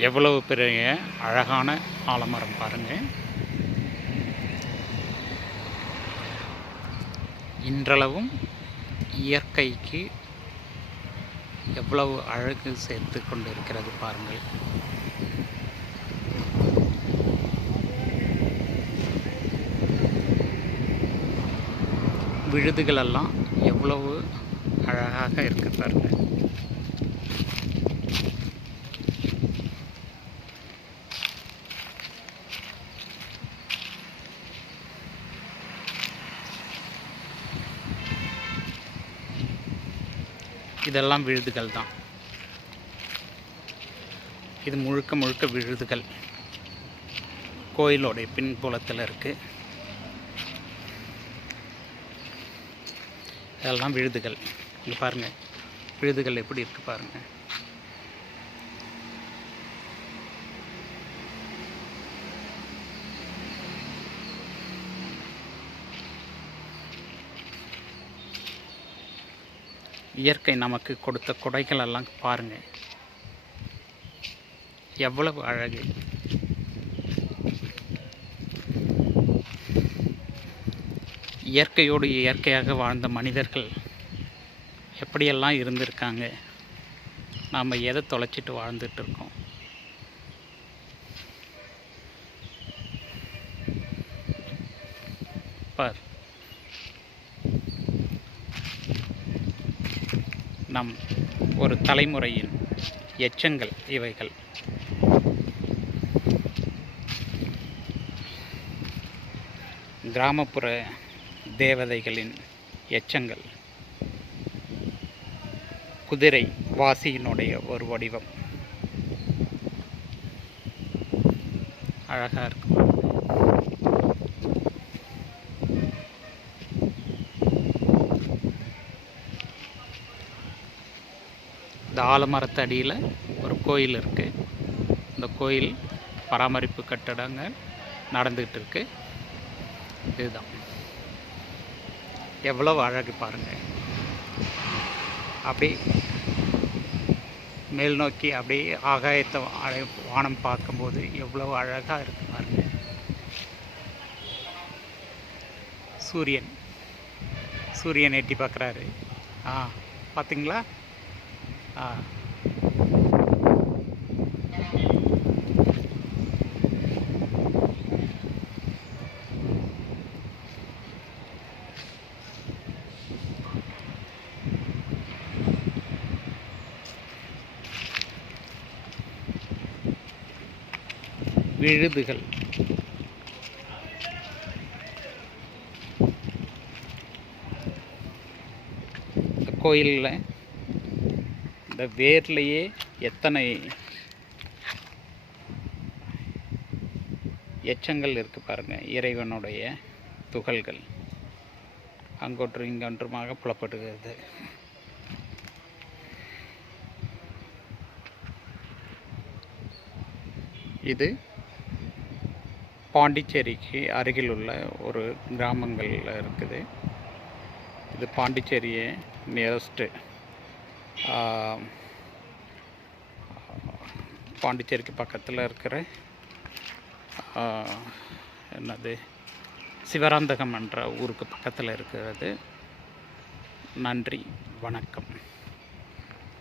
எவ்வளவு பெரிய அழகான ஆலமரம் பாருங்கள் இன்றளவும் இயற்கைக்கு எவ்வளவு அழகு சேர்த்து கொண்டிருக்கிறது பாருங்கள். விழுதுகளெல்லாம் எவ்வளவு அழகாக இருக்கு பாருங்கள் இதெல்லாம் விழுதுகள் தான். இது முழுக்க முழுக்க விழுதுகள். கோயிலோடைய பின்புலத்தில் இருக்குது இதெல்லாம் விழுதுகள். இங்கே பாருங்கள் விழுதுகள் எப்படி இருக்குது பாருங்கள் இயற்கை நமக்கு கொடுத்த கொடைகள் எல்லாம் பாருங்கள் எவ்வளவு அழகு. இயற்கையோடு இயற்கையாக வாழ்ந்த மனிதர்கள் எப்படியெல்லாம் இருந்திருக்காங்க? நாம் எதை தொலைச்சிட்டு வாழ்ந்துட்டு இருக்கோம்? பார். நம் ஒரு தலைமுறையின் எச்சங்கள் இவைகள். கிராமப்புற தேவதைகளின் எச்சங்கள். குதிரை வாசியினுடைய ஒரு வடிவம். அழகாக இருக்கும். இந்த ஆலமரத்து அடியில் ஒரு கோயில் இருக்குது இந்த கோயில் பராமரிப்பு கட்டடங்கள் நடந்துக்கிட்டு இருக்கு இதுதான். எவ்வளவு அழகு பாருங்கள் அப்படி மேல் நோக்கி அப்படியே ஆகாயத்தை அழை- வானம் பார்க்கும்போது எவ்வளவு அழகாக இருக்கு பாருங்க. சூரியன். சூரியன் எட்டி பார்க்குறாரு. ஆ பார்த்தீங்களா ஆ. விழுதுகள். கோயிலில் இந்த வேர்லேயே எத்தனை எச்சங்கள் இருக்குது பாருங்கள் இறைவனுடைய துகள்கள். அங்கொன்று இங்கொன்றுமாக புலப்படுகிறது. இது பாண்டிச்சேரிக்கு அருகில் உள்ள ஒரு கிராமங்களில் இருக்குது. இது பாண்டிச்சேரியே நியரஸ்ட்டு பாண்டிச்சேரிக்கு பக்கத்தில் இருக்கிற என்னது? சிவராந்தகம் என்ற ஊருக்கு பக்கத்தில் இருக்கிறது. நன்றி வணக்கம்.